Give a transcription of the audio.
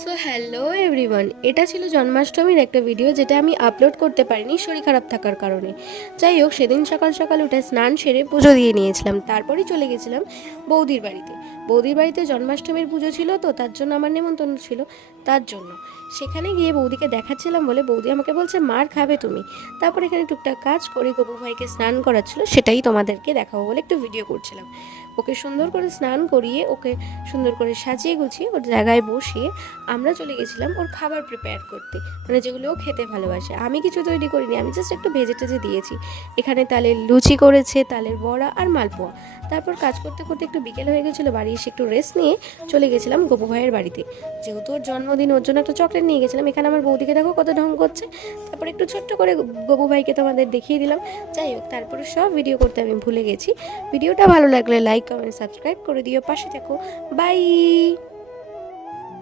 So hello everyone, এটা ছিল জন্মাষ্টমীর একটা ভিডিও যেটা আমি আপলোড করতে পারিনি শরীর খারাপ থাকার কারণে। যাই হোক, সেদিন সকাল সকাল উঠে স্নান সেরে পুজো দিয়ে নিয়েছিলাম, তারপরেই চলে গেছিলাম বৌদির বাড়িতে। বৌদির বাড়িতে জন্মাষ্টমীর পুজো ছিল, তো তার জন্য আমার নেমন্তন্ন ছিল। তার জন্য সেখানে গিয়ে বৌদিকে দেখাচ্ছিলাম বলে বৌদি আমাকে বলছে মার খাবে তুমি। তারপর এখানে টুকটাক কাজ করে গপু ভাইকে স্নান করাচ্ছিল, সেটাই তোমাদেরকে দেখাবো বলে একটু ভিডিও করছিলাম। ওকে সুন্দর করে স্নান করিয়ে, ওকে সুন্দর করে সাজিয়ে গুছিয়ে ওর জায়গায় বসিয়ে আমরা চলে গেছিলাম ওর খাবার প্রিপেয়ার করতে, মানে যেগুলো ও খেতে ভালোবাসে। আমি কিছু তৈরি করিনি, আমি জাস্ট একটু ভেজে টেজে দিয়েছি। এখানে তালের লুচি করেছে, তালের বড়া আর মালপোয়া। তারপর কাজ করতে করতে একটু বিকেল হয়ে গেছিলো, বাড়ি এসে একটু রেস্ট নিয়ে চলে গেছিলাম গপু ভাইয়ের বাড়িতে। যেহেতু ওর জন্মদিন, ওর জন্য একটা চকলেট নিয়ে গেছিলাম। এখানে আমার বৌদিকে দেখো কত ঢং করছে। তারপর একটু ছোট্ট করে গপু ভাইকে তোমাদের দেখিয়ে দিলাম। যাই হোক, তারপরে সব ভিডিও করতে আমি ভুলে গেছি। ভিডিওটা ভালো লাগলে লাইক কমেন্ট সাবস্ক্রাইব করে দিও, পাশে থেকো। বাই।